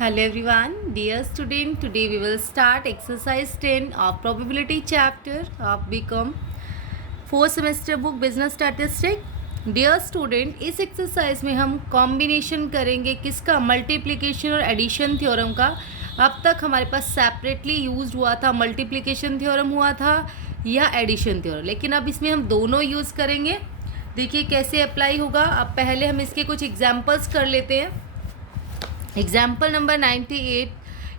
Hello everyone, dear student. Today we will start exercise 10 of probability chapter of BCom 4th semester book business statistic. Dear student, इस exercise में हम combination करेंगे किसका, multiplication और addition theorem का. अब तक हमारे पास सेपरेटली यूज्ड हुआ था, मल्टीप्लिकेशन थ्योरम हुआ था या एडिशन थ्योरम, लेकिन अब इसमें हम दोनों यूज़ करेंगे. देखिए कैसे अप्लाई होगा. अब पहले हम इसके कुछ एग्जाम्पल्स कर लेते हैं. Example number 98.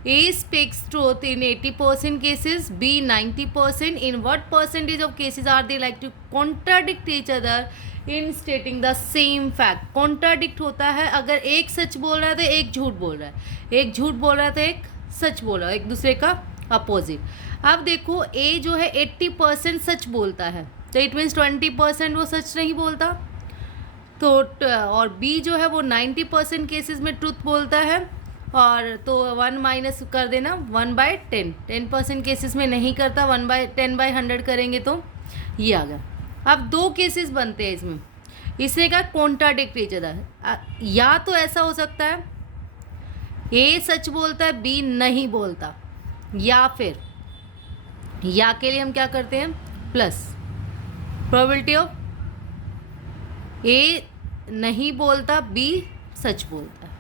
A speaks truth in 80% cases, B 90%. In what percentage of cases are they like to contradict each other in stating the same fact? Contradict होता है अगर एक सच बोल रहा है तो एक झूठ बोल रहा है, एक झूठ बोल रहा है तो एक सच बोल रहा है, एक दूसरे का अपोजिट. अब देखो A जो है 80% सच बोलता है, तो इट मीन्स 20% वो सच नहीं बोलता. तो और बी जो है वो 90% केसेस में ट्रूथ बोलता है, और तो 1 माइनस कर देना 1/10. 10% केसेस में नहीं करता, 1/10/100 करेंगे तो ये आ गया. अब दो केसेस बनते हैं इसमें. इससे का कॉन्ट्राडिक्ट ईच अदर, या तो ऐसा हो सकता है ए सच बोलता है बी नहीं बोलता, या फिर या के लिए हम क्या करते हैं प्लस प्रोबेबिलिटी ऑफ ए नहीं बोलता बी सच बोलता है,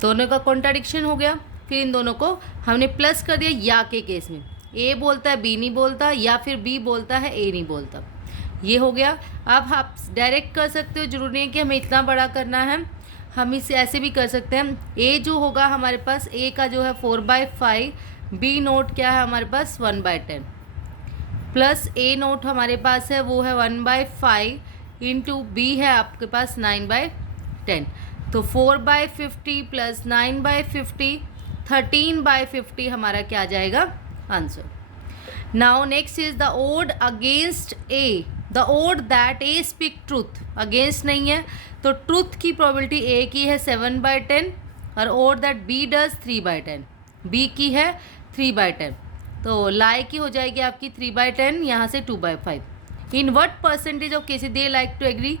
दोनों का कॉन्ट्राडिक्शन हो गया. फिर इन दोनों को हमने प्लस कर दिया या के केस में, ए बोलता है बी नहीं बोलता, या फिर बी बोलता है ए नहीं बोलता. ये हो गया. अब आप डायरेक्ट कर सकते हो, जरूरी नहीं है कि हमें इतना बड़ा करना है, हम इसे ऐसे भी कर सकते हैं. ए जो होगा हमारे पास, ए का जो है 4/5, बी नोट क्या है हमारे पास 1/10, प्लस ए नोट हमारे पास है वो है 1/5 इंटू बी है आपके पास 9/10. तो 4/50 प्लस 9/50 13/50 हमारा क्या आ जाएगा answer. Now next is the odd against A, the odd that A speak truth. Against नहीं है तो ट्रूथ की प्रोबेबिलिटी ए की है 7/10, और odd that B does 3/10, B की है 3/10. तो लाई की हो जाएगी आपकी 3/10, यहाँ से 2/5. In what percentage of cases they like to agree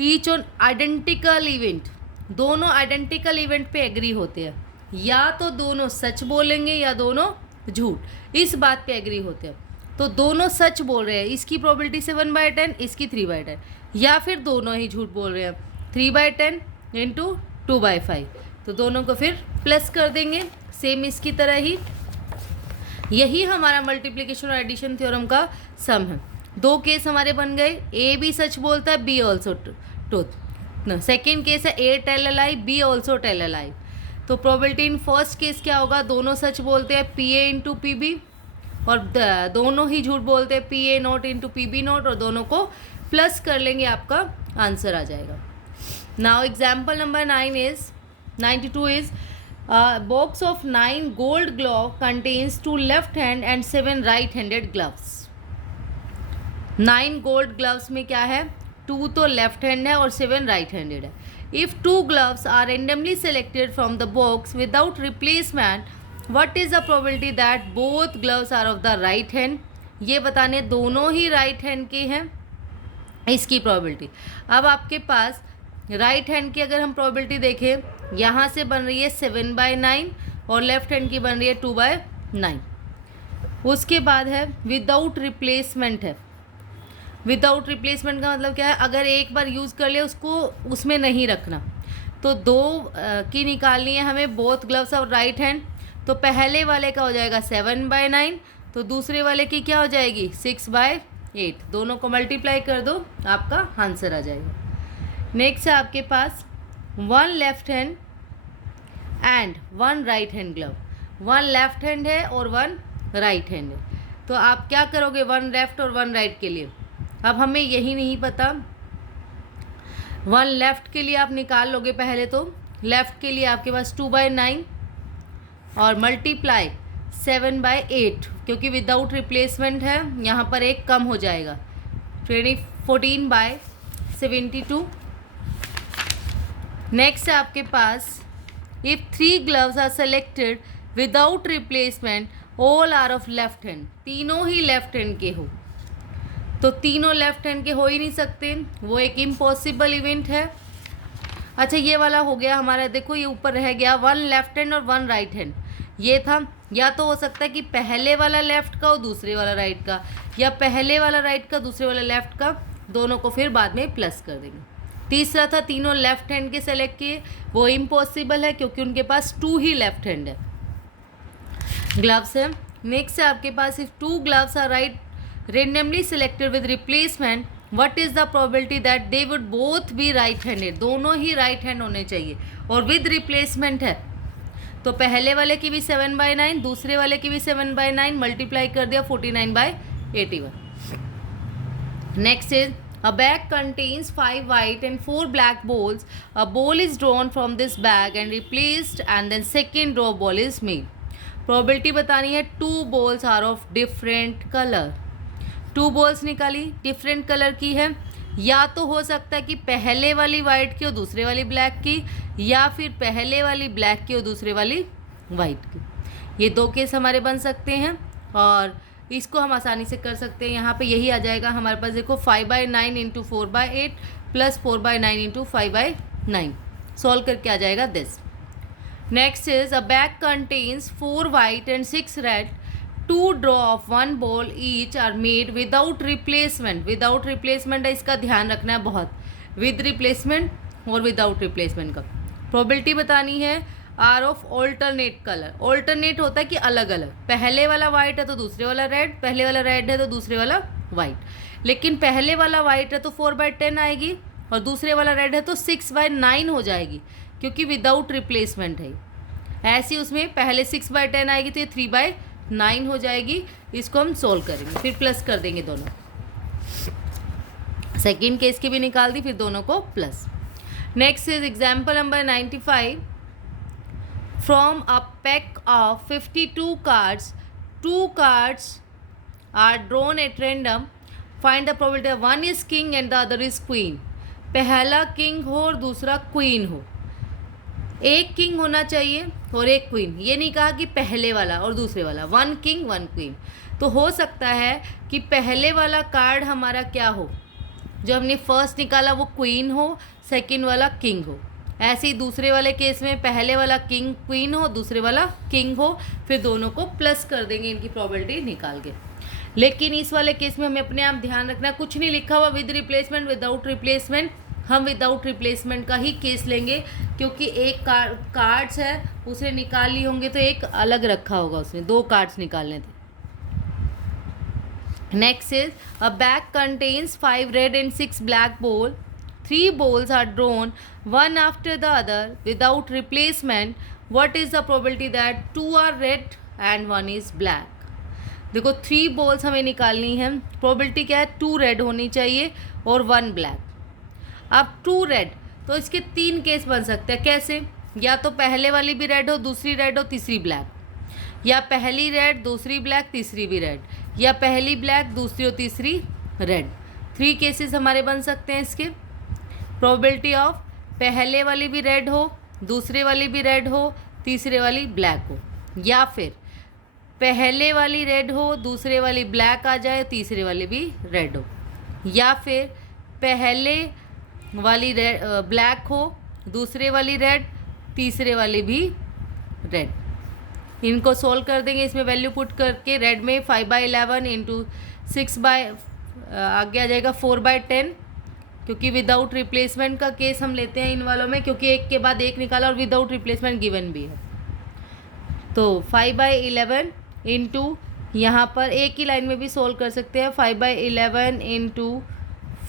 each on identical event. दोनों आइडेंटिकल इवेंट पे एग्री होते हैं, या तो दोनों सच बोलेंगे या दोनों झूठ, इस बात पे एग्री होते हैं. तो दोनों सच बोल रहे हैं, इसकी प्रोबेबिलिटी 7/10, इसकी 3/10, या फिर दोनों ही झूठ बोल रहे हैं 3/10 इंटू 2/5. तो दोनों को फिर प्लस कर देंगे सेम इसकी तरह ही. यही हमारा मल्टीप्लिकेशन और एडिशन थ्योरम का सम है. दो केस हमारे बन गए, ए भी सच बोलता है B also truth. Second case है A tell a lie B also tell a lie. तो प्रोबेबिलिटी इन फर्स्ट केस क्या होगा, दोनों सच बोलते हैं P A into P B, और दोनों ही झूठ बोलते हैं P A not into P B not, और दोनों को प्लस कर लेंगे आपका आंसर आ जाएगा. Now example number 92 is box of 9 gold glove contains 2 left hand and 7 right handed gloves. 9 gold gloves में क्या है, 2 तो लेफ्ट हैंड है और 7 राइट हैंडेड है. If 2 gloves are randomly selected from the box without replacement, what is the probability that both gloves are of the right hand? ये बताने दोनों ही राइट हैंड के हैं, इसकी प्रोबेबिलिटी. अब आपके पास राइट हैंड की अगर हम प्रोबेबिलिटी देखें, यहाँ से बन रही है 7/9 और लेफ्ट हैंड की बन रही है 2/9. उसके बाद है विदाउट रिप्लेसमेंट है. विदाउट रिप्लेसमेंट का मतलब क्या है, अगर एक बार यूज़ कर लिया उसको उसमें नहीं रखना. तो दो की निकालनी है हमें, बोथ ग्लव्स और राइट हैंड. तो पहले वाले का हो जाएगा 7/9, तो दूसरे वाले की क्या हो जाएगी 6/8. दोनों को मल्टीप्लाई कर दो, आपका आंसर आ जाएगा. नेक्स्ट है आपके पास 1 left hand and 1 right hand glove. 1 left hand है और 1 राइट हैंड है. तो आप क्या करोगे 1 लेफ्ट और 1 राइट के लिए. अब हमें यही नहीं पता, 1 लेफ्ट के लिए आप निकाल लोगे पहले. तो लेफ्ट के लिए आपके पास 2/9 और मल्टीप्लाई 7/8, क्योंकि विदाउट रिप्लेसमेंट है यहाँ पर एक कम हो जाएगा 14/72. नेक्स्ट है आपके पास if 3 gloves are selected without replacement all are of left hand. तीनों ही लेफ्ट हैंड के हो, तो तीनों लेफ्ट हैंड के हो ही नहीं सकते, वो एक इम्पॉसिबल इवेंट है. अच्छा ये वाला हो गया हमारा, देखो ये ऊपर रह गया 1 लेफ्ट हैंड और 1 राइट हैंड। ये था, या तो हो सकता है कि पहले वाला लेफ्ट का और दूसरे वाला राइट का, या पहले वाला राइट का दूसरे वाला लेफ्ट का, दोनों को फिर बाद में प्लस कर देंगे। तीसरा था तीनों लेफ्ट हैंड के सेलेक्ट किए, वो इम्पॉसिबल है क्योंकि उनके पास 2 ही लेफ्ट हैंड है। ग्लव्स है, नेक्स्ट है आपके पास if 2 gloves are right randomly selected with replacement what is the probability that they would both be right handed, दोनों ही राइट हैंड होने चाहिए और विद रिप्लेसमेंट है, तो पहले वाले की भी 7/9, दूसरे वाले की भी 7/9, मल्टीप्लाई कर दिया 49/81। Next is a bag contains 5 white and 4 black balls. A ball is drawn from this bag and replaced and then second row ball is made. Probability बतानी है 2 balls are of different color. 2 balls निकाली, different color की है, या तो हो सकता है कि पहले वाली वाइट की और दूसरे वाली ब्लैक की, या फिर पहले वाली ब्लैक की और दूसरे वाली वाइट की। ये 2 केस हमारे बन सकते हैं और इसको हम आसानी से कर सकते हैं। यहाँ पे यही आ जाएगा हमारे पास, देखो 5/9 इंटू 4/8 प्लस 4/9 इंटू 5/9, सॉल्व करके आ जाएगा this. Next is a bag contains 4 white and 6 red, 2 draw of 1 ball each are made without replacement. Without replacement है, इसका ध्यान रखना है बहुत, विद रिप्लेसमेंट और विदाउट रिप्लेसमेंट का। प्रोबेबिलिटी बतानी है are of alternate colour. Alternate होता है कि अलग अलग, पहले वाला वाइट है तो दूसरे वाला रेड, पहले वाला रेड है तो दूसरे वाला वाइट, लेकिन पहले वाला वाइट है तो 4/10 आएगी और दूसरे वाला रेड है तो 6/9 हो जाएगी क्योंकि विदाउट रिप्लेसमेंट है। ऐसी उसमें पहले 6/10 आएगी तो ये 3/9 हो जाएगी। इसको हम सोल्व करेंगे, फिर प्लस कर देंगे दोनों। सेकेंड केस की भी निकाल दी, फिर दोनों को plus. Next is example number 95। From a pack of 52 cards, 2 cards are drawn at random. Find the probability of one is king and the other is queen. पहला किंग हो और दूसरा क्वीन हो। एक किंग होना चाहिए और एक क्वीन, ये नहीं कहा कि पहले वाला और दूसरे वाला, 1 किंग 1 क्वीन। तो हो सकता है कि पहले वाला कार्ड हमारा क्या हो, जो हमने फर्स्ट निकाला वो क्वीन हो, सेकंड वाला किंग हो। ऐसे ही दूसरे वाले केस में पहले वाला किंग क्वीन हो, दूसरे वाला किंग हो, फिर दोनों को प्लस कर देंगे इनकी प्रोबेबिलिटी निकाल के। लेकिन इस वाले केस में हमें अपने आप ध्यान रखना, कुछ नहीं लिखा हुआ विद रिप्लेसमेंट विदाउट रिप्लेसमेंट, हम विदाउट रिप्लेसमेंट का ही केस लेंगे क्योंकि एक कार्ड्स है उसे निकाल ली होंगे तो एक अलग रखा होगा, उसमें 2 कार्ड्स निकालने थे। Next is a bag contains 5 red and 6 black ball, 3 balls are drawn one after the other without replacement. What is the probability that 2 are red and 1 is black? देखो 3 balls हमें निकालनी है, प्रोबेबिलिटी क्या है 2 red होनी चाहिए और 1 black. अब 2 रेड तो इसके 3 केस बन सकते हैं, कैसे? या तो पहले वाली भी रेड हो, दूसरी रेड हो, तीसरी ब्लैक, या पहली रेड दूसरी ब्लैक तीसरी भी रेड, या पहली ब्लैक दूसरी और तीसरी रेड। 3 केसेस हमारे बन सकते हैं इसके। प्रोबेबिलिटी ऑफ पहले वाली भी रेड हो, दूसरे वाली भी रेड हो, तीसरे वाली ब्लैक हो, या फिर पहले वाली रेड हो, दूसरे वाली ब्लैक आ जाए, तीसरे वाली भी रेड हो, या फिर पहले वाली रेड ब्लैक हो, दूसरे वाली रेड, तीसरे वाली भी रेड। इनको सोल्व कर देंगे, इसमें वैल्यू पुट करके रेड में 5/11 इंटू 6 आगे आ जाएगा 4/10, क्योंकि विदाउट रिप्लेसमेंट का केस हम लेते हैं इन वालों में, क्योंकि एक के बाद एक निकाला और विदाउट रिप्लेसमेंट गिवन भी है। तो 5/11 इंटू यहाँ पर एक ही लाइन में भी सोल्व कर सकते हैं, 5/11 इंटू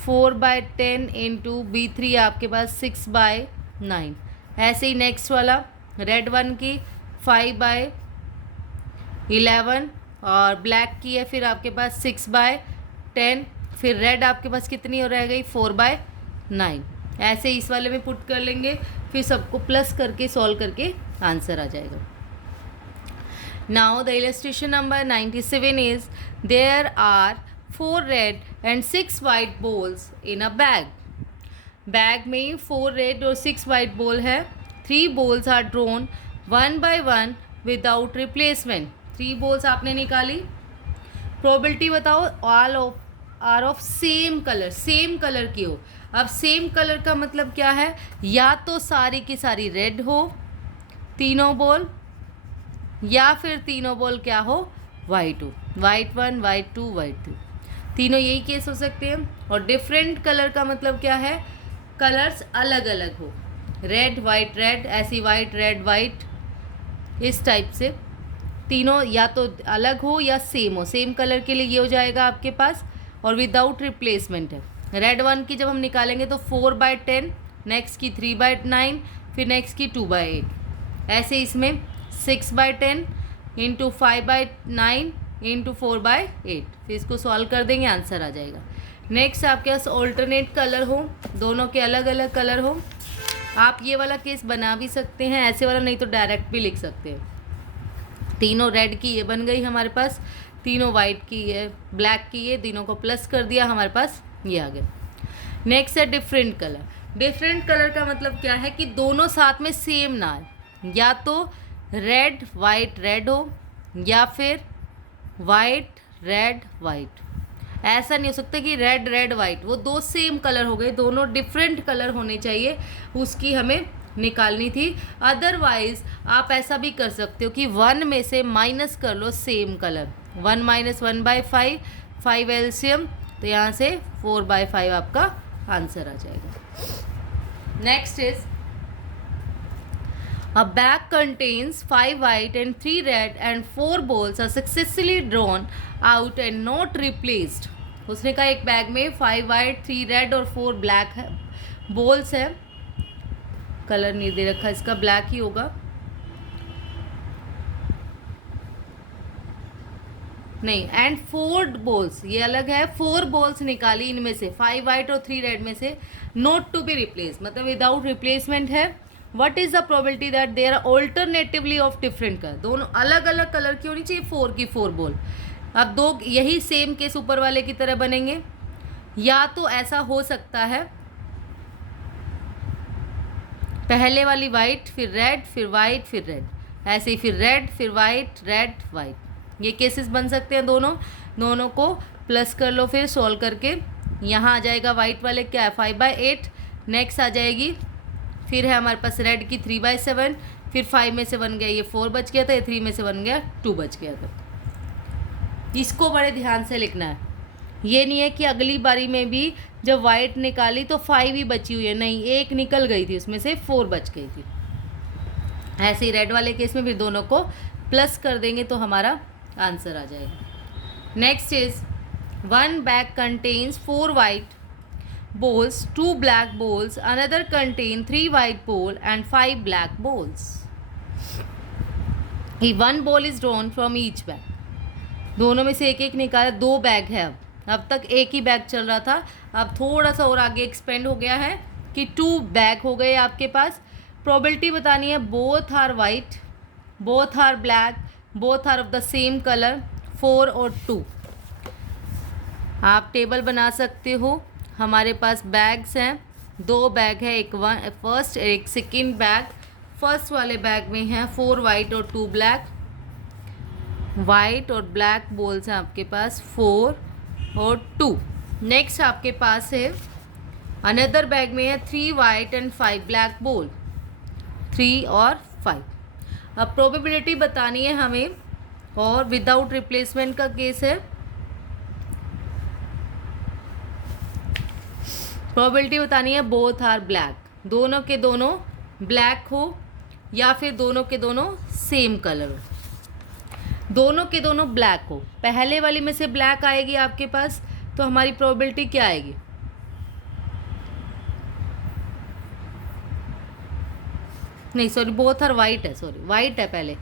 4/10 इंटू B3 आपके पास 6/9। ऐसे ही नेक्स्ट वाला रेड 1 की 5/11 और ब्लैक की है फिर आपके पास 6/10, फिर रेड आपके पास कितनी हो रह गई 4/9। ऐसे इस वाले में पुट कर लेंगे, फिर सबको प्लस करके सॉल्व करके आंसर आ जाएगा। Now the illustration number 97 is there are 4 red and 6 white balls in a bag. Bag में 4 रेड और 6 वाइट बॉल है। 3 balls are drawn 1 by 1 without replacement. 3 balls आपने निकाली। प्रोबेबिलिटी बताओ, all of are of same colour की हो। अब same colour का मतलब क्या है, या तो सारी की सारी रेड हो तीनों बॉल, या फिर तीनों बॉल क्या हो, वाइट हो, वाइट 1 वाइट 2 वाइट 2, तीनों यही केस हो सकते हैं। और डिफरेंट कलर का मतलब क्या है, कलर्स अलग अलग हो, रेड वाइट रेड, ऐसी वाइट रेड वाइट, इस टाइप से तीनों या तो अलग हो या सेम हो। सेम कलर के लिए ये हो जाएगा आपके पास, और विदाउट रिप्लेसमेंट है। रेड 1 की जब हम निकालेंगे तो 4/10, नेक्स्ट की 3/9, फिर नेक्स्ट की 2/8, ऐसे इसमें 6/10 इंटू 5/9 इंटू 4/8, फिर इसको सॉल्व कर देंगे, आंसर आ जाएगा। नेक्स्ट आपके पास ऑल्टरनेट कलर हो, दोनों के अलग अलग कलर हो, आप ये वाला केस बना भी सकते हैं ऐसे वाला, नहीं तो डायरेक्ट भी लिख सकते हैं। तीनों रेड की ये बन गई हमारे पास, तीनों वाइट की ये, ब्लैक की ये, तीनों को प्लस कर दिया, हमारे पास ये आ गया। नेक्स्ट है डिफरेंट कलर। डिफरेंट कलर का मतलब क्या है कि दोनों साथ में सेम ना आए, या तो रेड वाइट रेड हो, या फिर वाइट रेड वाइट। ऐसा नहीं हो सकता कि रेड रेड वाइट, वो दो सेम कलर हो गए, दोनों डिफरेंट कलर होने चाहिए, उसकी हमें निकालनी थी। अदरवाइज आप ऐसा भी कर सकते हो कि 1 में से माइनस कर लो सेम कलर, 1 - 1/5, 5 एलसीएम, तो यहाँ से 4/5 आपका आंसर आ जाएगा। Next is a bag contains 5 white and 3 red and 4 balls are successfully drawn out and not replaced। उसने कहा एक बैग में 5 वाइट 3 रेड और 4 ब्लैक है, बॉल्स है, कलर नहीं दे रखा, इसका ब्लैक ही होगा, नहीं, एंड 4 बॉल्स, ये अलग है, 4 बॉल्स निकाली इनमें से, 5 वाइट और 3 रेड में से, नॉट टू बी रिप्लेस, मतलब विदाउट रिप्लेसमेंट है। What is the probability that there are alternatively of different colour, दोनों अलग अलग कलर की होनी चाहिए 4 की 4 बॉल। अब दो यही सेम केस ऊपर वाले की तरह बनेंगे, या तो ऐसा हो सकता है पहले वाली वाइट फिर रेड फिर वाइट फिर रेड, ऐसे ही फिर रेड फिर वाइट रेड वाइट, ये केसेस बन सकते हैं। दोनों को प्लस कर लो, फिर सॉल्व करके यहाँ आ जाएगा वाइट वाले क्या है 5/8, नेक्स्ट आ जाएगी, फिर है हमारे पास रेड की 3/7, फिर 5 में से बन गया ये 4 बच गया था, ये 3 में से बन गया 2 बच गया था। इसको बड़े ध्यान से लिखना है, ये नहीं है कि अगली बारी में भी जब वाइट निकाली तो 5 ही बची हुई है, नहीं, एक निकल गई थी उसमें से 4 बच गई थी। ऐसे ही रेड वाले केस में फिर दोनों को प्लस कर देंगे तो हमारा आंसर आ जाएगा। Next is 1 bag contains 4 white balls, 2 black balls, another contain 3 white ball and 5 black balls. If 1 ball is drawn from each bag, दोनों में से एक एक निकाला, 2 बैग है, अब तक एक ही बैग चल रहा था, अब थोड़ा सा और आगे एक्सपेंड हो गया है कि 2 बैग हो गए आपके पास। प्रोबेबिलिटी बतानी है, both are white, both are black, both are of the same colour, 4 और 2। आप टेबल बना सकते हो, हमारे पास बैग्स हैं, 2 बैग है, एक फर्स्ट एक सेकेंड बैग। फर्स्ट वाले बैग में हैं 4 वाइट और 2 ब्लैक, वाइट और ब्लैक बॉल्स हैं आपके पास 4 और 2। नेक्स्ट आपके पास है अनदर बैग में है 3 वाइट एंड 5 ब्लैक बॉल, 3 और 5। अब प्रोबेबिलिटी बतानी है हमें, और विदाउट रिप्लेसमेंट का केस है। प्रोबेबिलिटी बतानी है बोथ आर ब्लैक, दोनों के दोनों ब्लैक हो या फिर दोनों के दोनों सेम कलर हो। दोनों के दोनों ब्लैक हो, पहले वाली में से ब्लैक आएगी आपके पास, तो हमारी प्रोबेबिलिटी क्या आएगी, नहीं सॉरी बोथ आर वाइट है, सॉरी वाइट है पहले,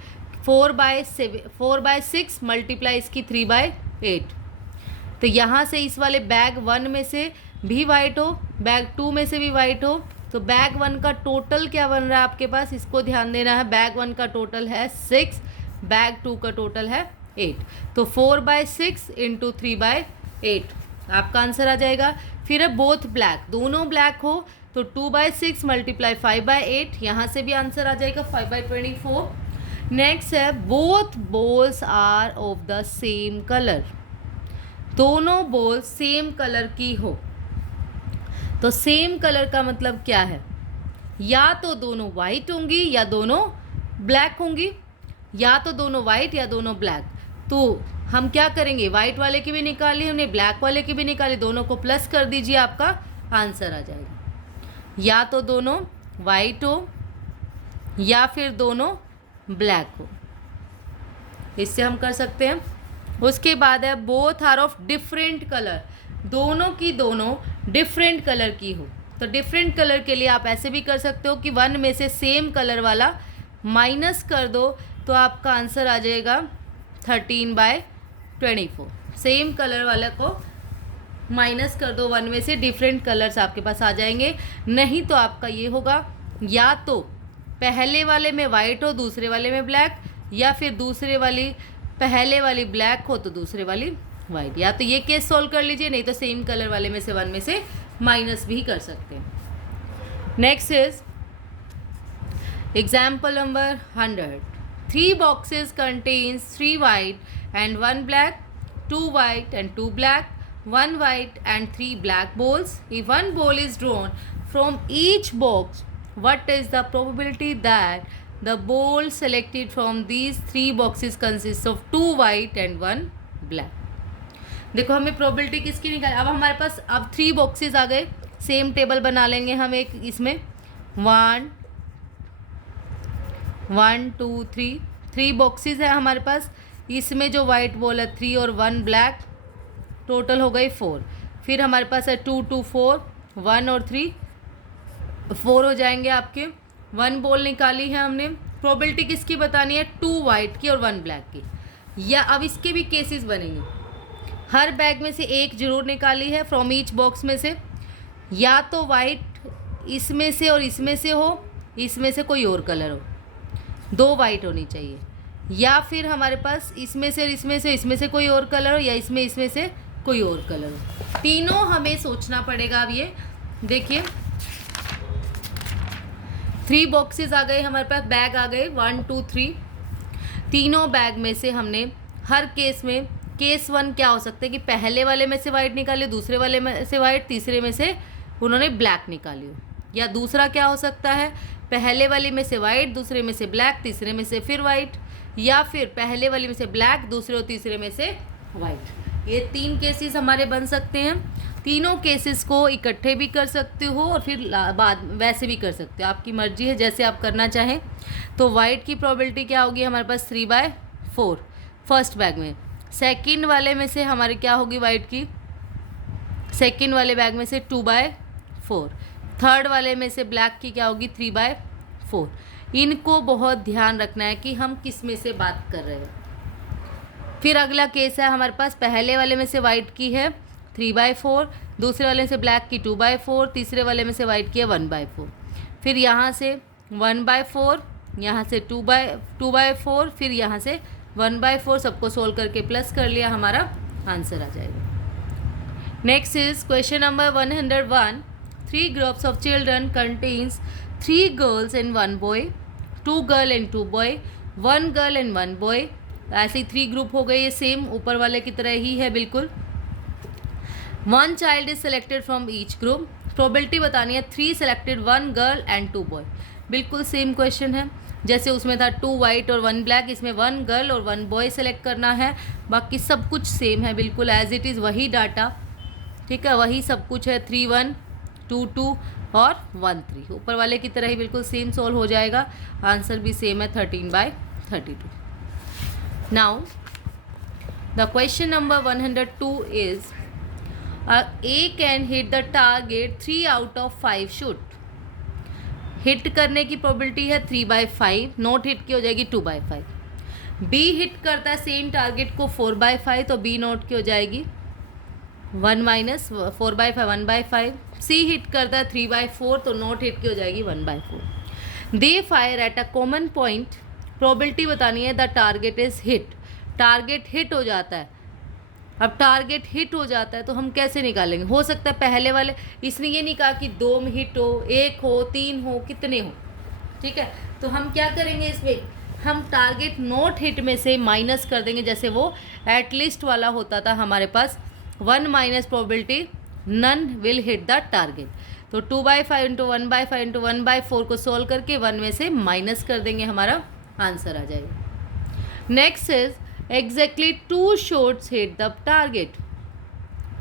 4/6 मल्टीप्लाई इसकी 3/8, तो यहाँ से इस वाले बैग 1 में से भी वाइट हो, बैग 2 में से भी वाइट हो, तो बैग 1 का टोटल क्या बन रहा है आपके पास, इसको ध्यान देना है। बैग 1 का टोटल है 6, बैग 2 का टोटल है 8, तो 4/6 इंटू 3/8 आपका आंसर आ जाएगा। फिर है बोथ ब्लैक, दोनों ब्लैक हो तो 2/6 मल्टीप्लाई 5/8, यहाँ से भी आंसर आ जाएगा 5/24। नेक्स्ट है both balls are of the same colour, दोनों बॉल सेम कलर की हो, तो सेम कलर का मतलब क्या है, या तो दोनों वाइट होंगी या दोनों ब्लैक होंगी, या तो दोनों वाइट या दोनों ब्लैक। तो हम क्या करेंगे, वाइट वाले की भी निकाली हमने, ब्लैक वाले की भी निकाली, दोनों को प्लस कर दीजिए, आपका आंसर आ जाएगा। या तो दोनों वाइट हो या फिर दोनों ब्लैक हो, इससे हम कर सकते हैं। उसके बाद है both are of different colour, दोनों की दोनों डिफरेंट कलर की हो। तो डिफरेंट कलर के लिए आप ऐसे भी कर सकते हो कि 1 में से सेम कलर वाला माइनस कर दो, तो आपका आंसर आ जाएगा 13/24। सेम कलर वाले को माइनस कर दो 1 में से, डिफरेंट कलर्स आपके पास आ जाएंगे। नहीं तो आपका ये होगा, या तो पहले वाले में वाइट हो दूसरे वाले में ब्लैक, या फिर दूसरे वाली पहले वाली ब्लैक हो तो दूसरे वाली वाइट। या तो ये केस सॉल्व कर लीजिए, नहीं तो सेम कलर वाले में से 1 में से माइनस भी कर सकते हैं। Next is example number 100। 3 boxes contains 3 white and 1 black, 2 white and 2 black, 1 white and 3 black balls. If one ball is drawn from each box, what is the probability that the ball selected from these 3 boxes consists of 2 white and 1 black? देखो हमें probability किसकी निकाली। अब हमारे पास अब 3 boxes आ गए, same table बना लेंगे हम एक इसमें 1 1 2 3 बॉक्सेस है हमारे पास। इसमें जो वाइट बॉल है 3 और 1 ब्लैक, टोटल हो गई 4। फिर हमारे पास है 2 2 4, 1 और 3 4 हो जाएंगे आपके। 1 बॉल निकाली है हमने। प्रोबेबिलिटी किसकी बतानी है, 2 वाइट की और 1 ब्लैक की। या अब इसके भी केसेस बनेंगे, हर बैग में से एक जरूर निकाली है फ्रॉम ईच बॉक्स में से, या तो वाइट इसमें से और इसमें से हो, इसमें से कोई और कलर हो, 2 वाइट होनी चाहिए, या फिर हमारे पास इसमें से और इसमें से कोई और कलर हो, या इसमें से कोई और कलर हो। तीनों हमें सोचना पड़ेगा। अब ये देखिए 3 बॉक्सेस आ गए हमारे पास, बैग आ गए 1 2 3। तीनों बैग में से हमने हर केस में, केस 1 क्या हो सकता है कि पहले वाले में से वाइट निकाले, दूसरे वाले में से वाइट, तीसरे में से उन्होंने ब्लैक निकाली हो। या दूसरा क्या हो सकता है, पहले वाले में से वाइट, दूसरे में से ब्लैक, तीसरे में से फिर वाइट, या फिर पहले वाले में से ब्लैक, दूसरे और तीसरे में से वाइट। ये 3 केसेस हमारे बन सकते हैं। तीनों केसेस को इकट्ठे भी कर सकते हो और फिर बाद वैसे भी कर सकते हो, आपकी मर्जी है जैसे आप करना चाहें। तो वाइट की प्रोबेबिलिटी क्या होगी हमारे पास 3/4 फर्स्ट बैग में। सेकंड वाले में से हमारे क्या होगी वाइट की, सेकंड वाले बैग में से 2/4। थर्ड वाले में से ब्लैक की क्या होगी 3/4। इनको बहुत ध्यान रखना है कि हम किस में से बात कर रहे हैं। फिर अगला केस है हमारे पास, पहले वाले में से वाइट की है 3/4, दूसरे वाले में से ब्लैक की 2/4, तीसरे वाले में से वाइट की है 1/4। फिर यहाँ से 1/4, यहाँ से 2/4, फिर यहाँ से 1/4, सबको सोल्व करके प्लस कर लिया, हमारा आंसर आ जाएगा। Next is question number 101। 3 groups of children contains 3 girls and 1 boy, 2 girl and 2 boy, 1 girl and 1 boy। ऐसे ही 3 ग्रुप हो गए, ये सेम ऊपर वाले की तरह ही है बिल्कुल। 1 child is selected from each group। Probability बतानी है 3 selected 1 girl and 2 boy। बिल्कुल सेम क्वेश्चन है, जैसे उसमें था 2 वाइट और 1 ब्लैक, इसमें 1 गर्ल और 1 बॉय सेलेक्ट करना है। बाकी सब कुछ सेम है बिल्कुल, एज इट इज़ वही डाटा, ठीक है, वही सब कुछ है। 3 1 2 2 और 1 3, ऊपर वाले की तरह ही बिल्कुल सेम सॉल्व हो जाएगा। आंसर भी सेम है 13/32। Now the question number 102 is A can hit the target 3 out of 5 shoot। Hit करने की प्रोबेबिलिटी है 3/5, नॉट हिट की हो जाएगी 2/5। बी हिट करता है सेम टारगेट को 4/5, तो बी नॉट की हो जाएगी 1 माइनस 4/5 1/5। सी हिट करता है 3/4, तो नॉट हिट की हो जाएगी 1/4। They fire at a common point. Probability बतानी है the target is hit. Target hit हो जाता है। अब टारगेट हिट हो जाता है तो हम कैसे निकालेंगे, हो सकता है पहले वाले, इसने ये नहीं कहा कि 2 में हिट हो, 1 हो, 3 हो, कितने हो, ठीक है। तो हम क्या करेंगे इसमें, हम टारगेट नॉट हिट में से माइनस कर देंगे, जैसे वो एटलीस्ट वाला होता था हमारे पास 1 minus probability none will hit the target. तो 2/5 इंटू 1/5 इंटू 1/4 को सोल्व करके 1 में से माइनस कर देंगे, हमारा आंसर आ जाएगा। Next is exactly 2 shots hit the target.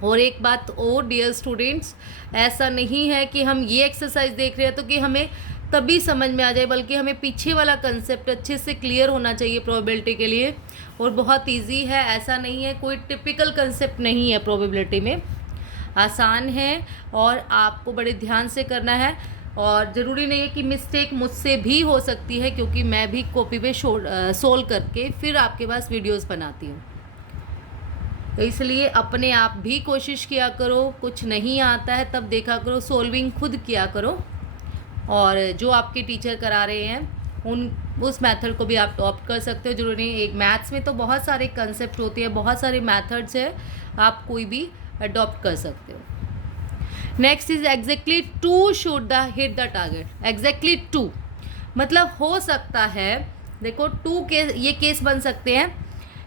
और एक बात और डियर स्टूडेंट्स, ऐसा नहीं है कि हम ये एक्सरसाइज देख रहे हैं तो कि हमें तभी समझ में आ जाए, बल्कि हमें पीछे वाला कंसेप्ट अच्छे से क्लियर होना चाहिए प्रोबेबिलिटी के लिए। और बहुत इजी है, ऐसा नहीं है, कोई टिपिकल कंसेप्ट नहीं है प्रोबेबिलिटी में, आसान है और आपको बड़े ध्यान से करना है। और ज़रूरी नहीं है कि मिस्टेक मुझसे भी हो सकती है, क्योंकि मैं भी कॉपी पे सोल्व करके फिर आपके पास वीडियोस बनाती हूँ। तो इसलिए अपने आप भी कोशिश किया करो, कुछ नहीं आता है तब देखा करो, सोल्विंग खुद किया करो। और जो आपके टीचर करा रहे हैं उस मेथड को भी आप ऑप्ट कर सकते हो। जरूरी नहीं, एक मैथ्स में तो बहुत सारे कंसेप्ट होते हैं, बहुत सारे मेथड्स है, आप कोई भी अडॉप्ट कर सकते हो। Next is exactly 2 should the hit the target. Exactly 2 मतलब हो सकता है, देखो 2 केस, ये केस बन सकते हैं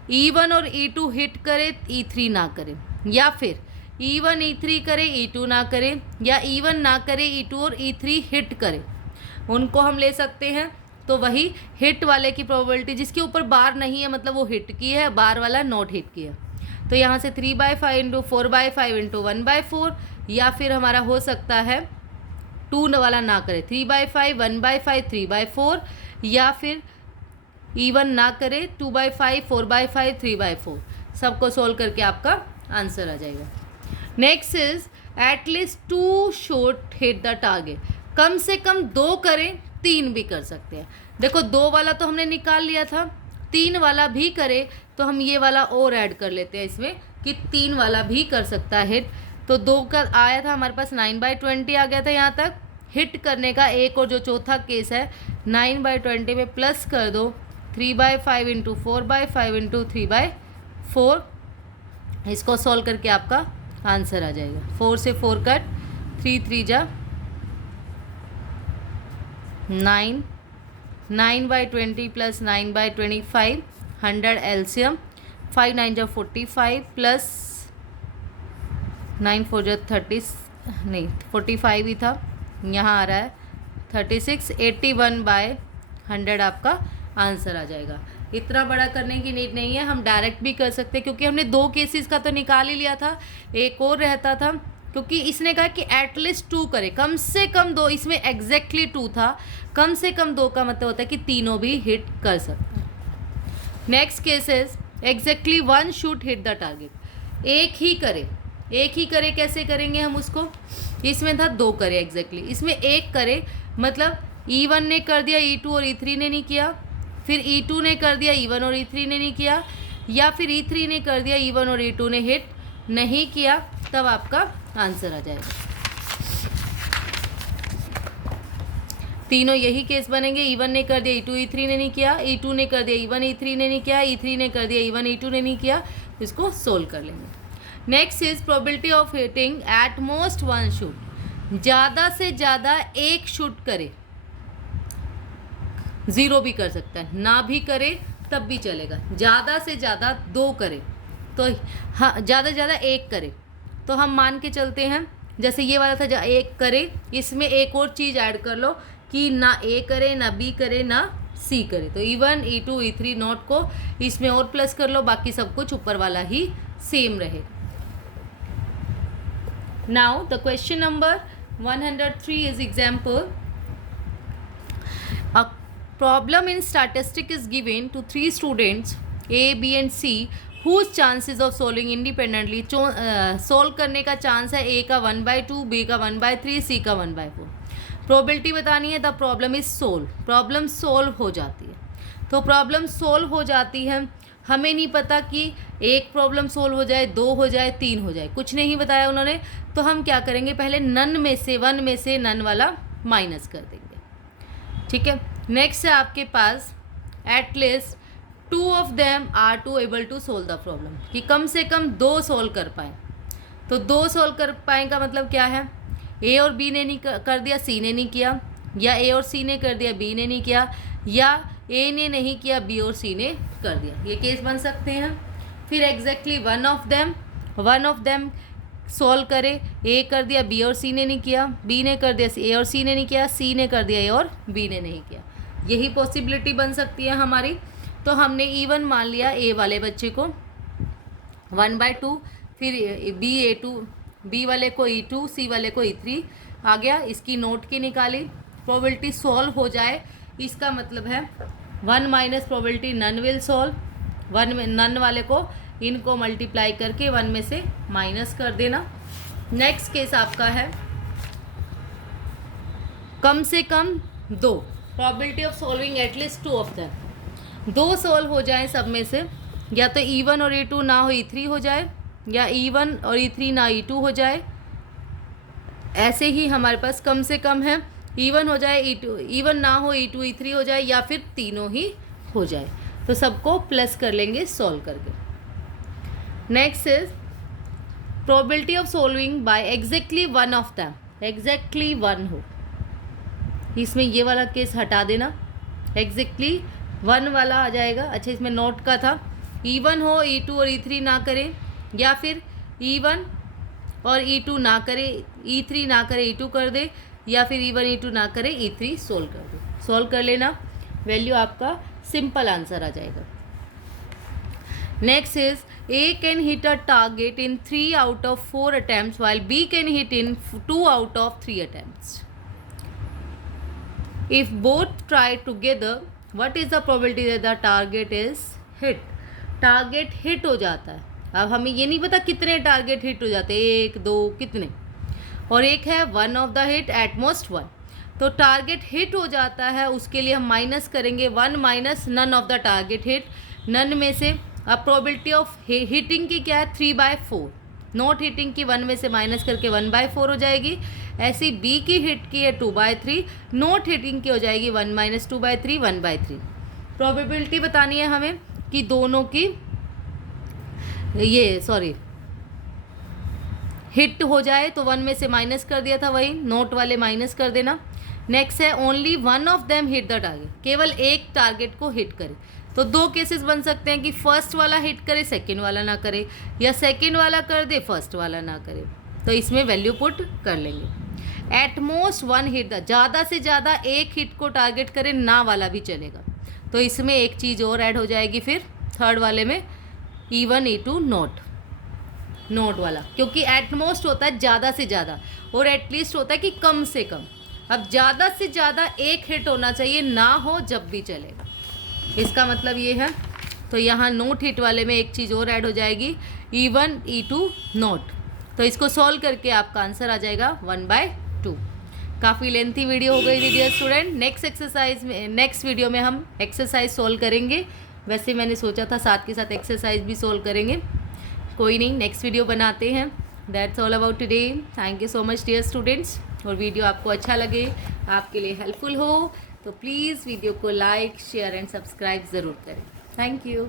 E1 और E2 हिट करे, E3 ना करे, या फिर E1 E3 करे, E2 ना करे, या E1 ना करे, E2 और E3 हिट करे, उनको हम ले सकते हैं। तो वही हिट वाले की प्रोबेबिलिटी, जिसके ऊपर बार नहीं है मतलब वो हिट की है, बार वाला नॉट हिट किया। तो यहाँ से 3/5 इंटू 4/5 इंटू 1/4, या फिर हमारा हो सकता है 2 वाला ना करे, 3/5 1/5 3/4, या फिर E1 ना करे 2/5 4/5 3/4। सबको सोल्व करके आपका आंसर आ जाएगा। Next is at least 2 shot hit the target. कम से कम 2 करें, 3 भी कर सकते हैं। देखो 2 वाला तो हमने निकाल लिया था, 3 वाला भी करे तो हम ये वाला और ऐड कर लेते हैं इसमें कि 3 वाला भी कर सकता है हिट। तो 2 का आया था हमारे पास, 9/20 आ गया था यहाँ तक हिट करने का। एक और जो चौथा केस है 9/20 में प्लस कर दो 3/5 इंटू 4/5 इंटू 3/4, इसको सॉल्व करके आपका आंसर आ जाएगा। 4 से 4 कट, 3 3 जा 9, 9/20 प्लस 9/25, 100 एलसीएम, 5 9 जा 45 प्लस 9 4 जा 30, नहीं 45 ही था, यहाँ आ रहा है 36, 81/100 आपका आंसर आ जाएगा। इतना बड़ा करने की नीड नहीं है, हम डायरेक्ट भी कर सकते हैं, क्योंकि हमने 2 केसेस का तो निकाल ही लिया था, एक और रहता था, क्योंकि इसने कहा कि एटलीस्ट 2 करे, कम से कम 2, इसमें एग्जैक्टली 2 था, कम से कम 2 का मतलब होता है कि तीनों भी हिट कर सकते हैं। Next cases exactly 1 should hit the target. एक ही करे, कैसे करेंगे हम उसको, इसमें था 2 करे एग्जैक्टली, इसमें 1 करे, मतलब E1 ने कर दिया, E2 और E3 ने नहीं किया, फिर E2 ने कर दिया, E1 और E3 ने नहीं किया, या फिर E3 ने कर दिया, E1 और E2 ने हिट नहीं किया, तब आपका आंसर आ जाएगा। तीनों यही केस बनेंगे, E1 ने कर दिया, E2 E3 ने नहीं किया, E2 ने कर दिया, E1 E3 ने नहीं किया, E3 ने कर दिया, E1 E2 ने नहीं किया, इसको सोल्व कर लेंगे। Next is probability of hitting at most 1 should. ज़्यादा से ज़्यादा 1 शुड करे, 0 भी कर सकता है, ना भी करे तब भी चलेगा। ज़्यादा से ज़्यादा 2 करे, तो हाँ ज़्यादा से ज़्यादा 1 करे, तो हम मान के चलते हैं जैसे ये वाला था 1 करे, इसमें एक और चीज़ ऐड कर लो कि ना A करे, ना B करे, ना C करे। तो E1 E2 E3 नोट को इसमें और प्लस कर लो, बाकी सब कुछ ऊपर वाला ही सेम रहे। Now the question number 103 is example. A problem in statistics is given to 3 students A, B and C whose chances of solving independently. Solve करने का चांस है A का 1/2, B का 1/3, C का 1/4। प्रोबेबिलिटी बतानी है, the problem is solve. Problem solve हो जाती है, तो प्रॉब्लम सोल्व हो जाती है, हमें नहीं पता कि एक प्रॉब्लम सोल्व हो जाए, 2 हो जाए, 3 हो जाए, कुछ नहीं बताया उन्होंने। तो हम क्या करेंगे, पहले नन में से 1 में से नन वाला माइनस कर देंगे, ठीक है। नेक्स्ट है आपके पास at least 2 of them are to able to solve the problem, कि कम से कम 2 सोल्व कर पाएँ। तो 2 सोल्व कर पाए का मतलब क्या है, ए और बी ने नहीं कर दिया, सी ने नहीं किया, या ए और सी ने कर दिया, बी ने नहीं किया, या ए ने नहीं किया, बी और सी ने कर दिया, ये केस बन सकते हैं। फिर exactly one of them solve करे, ए कर दिया बी और सी ने नहीं किया, बी ने कर दिया ए और सी ने नहीं किया, सी ने कर दिया ए और बी ने नहीं किया। यही पॉसिबिलिटी बन सकती है हमारी। तो हमने E1 मान लिया ए वाले बच्चे को 1/2, फिर बी वाले को E2, सी वाले को E3 आ गया। इसकी नोट की निकाली, प्रोबेबिलिटी सॉल्व हो जाए इसका मतलब है 1 minus probability none will solve, 1 में नन वाले को इनको मल्टीप्लाई करके 1 में से माइनस कर देना। नेक्स्ट केस आपका है कम से कम 2, probability of solving at least 2 of them, 2 solve हो जाए सब में से, या तो E1 और E2 ना हो E3 हो जाए, या E1 और E3 ना E2 हो जाए। ऐसे ही हमारे पास कम से कम है E1 हो जाए, E1 ना हो, E2 E3 हो जाए, या फिर तीनों ही हो जाए। तो सबको प्लस कर लेंगे सॉल्व करके। Next is probability of solving by exactly 1 of them, exactly 1 हो, इसमें ये वाला केस हटा देना, एग्जैक्टली 1 वाला आ जाएगा। अच्छा, इसमें नोट का था E1 हो, E2 और E3 ना करें, या फिर E1 और E2 ना करे, E3 ना करे E2 कर दे, या फिर E1 E2 ना करे E3 सोल्व कर दे। सोल्व कर लेना, वैल्यू आपका सिंपल आंसर आ जाएगा। Next is A can hit a target in 3 out of 4 attempts while B can hit in 2 out of 3 attempts. If both try together, what is the probability that the target is hit? Target hit हो जाता है। अब हमें ये नहीं पता कितने target hit हो जाते हैं, 1 2 कितने, और एक है 1 of the hit eight most 1। तो टारगेट हिट हो जाता है, उसके लिए हम माइनस करेंगे 1 minus none of the target hit. None में से अब प्रोबेबिलिटी ऑफ हिटिंग की क्या है 3/4, नॉट हिटिंग की 1 में से माइनस करके 1/4 हो जाएगी। ऐसी बी की हिट की है 2/3, नॉट हिटिंग की हो जाएगी 1 माइनस 2/3 1/3। प्रोबेबिलिटी बतानी है हमें कि दोनों की हिट हो जाए, तो 1 में से माइनस कर दिया था, वही नोट वाले माइनस कर देना। नेक्स्ट है only 1 of them hit the target, केवल एक टारगेट को हिट करे। तो 2 केसेस बन सकते हैं कि फर्स्ट वाला हिट करे सेकंड वाला ना करे, या सेकंड वाला कर दे फर्स्ट वाला ना करे। तो इसमें वैल्यू पुट कर लेंगे। एट मोस्ट 1 हिट द, ज़्यादा से ज़्यादा एक हिट को टारगेट करे ना वाला भी चलेगा। तो इसमें एक चीज़ और ऐड हो जाएगी फिर थर्ड वाले में, E1 E2 नोट वाला, क्योंकि एट मोस्ट होता है ज़्यादा से ज़्यादा और एटलीस्ट होता है कि कम से कम। अब ज़्यादा से ज़्यादा एक हिट होना चाहिए, ना हो जब भी चलेगा, इसका मतलब ये है। तो यहाँ नोट हिट वाले में एक चीज़ और ऐड हो जाएगी, E1 E2 नोट। तो इसको सॉल्व करके आपका आंसर आ जाएगा 1/2। काफ़ी लेंथी वीडियो हो गई डियर स्टूडेंट। नेक्स्ट वीडियो में हम एक्सरसाइज सॉल्व करेंगे। वैसे मैंने सोचा था साथ के साथ एक्सरसाइज भी सॉल्व करेंगे, कोई नहीं, नेक्स्ट वीडियो बनाते हैं। That's all about today. Thank you so much dear students. और वीडियो आपको अच्छा लगे, आपके लिए हेल्पफुल हो, तो प्लीज़ वीडियो को लाइक शेयर एंड सब्सक्राइब ज़रूर करें। Thank you.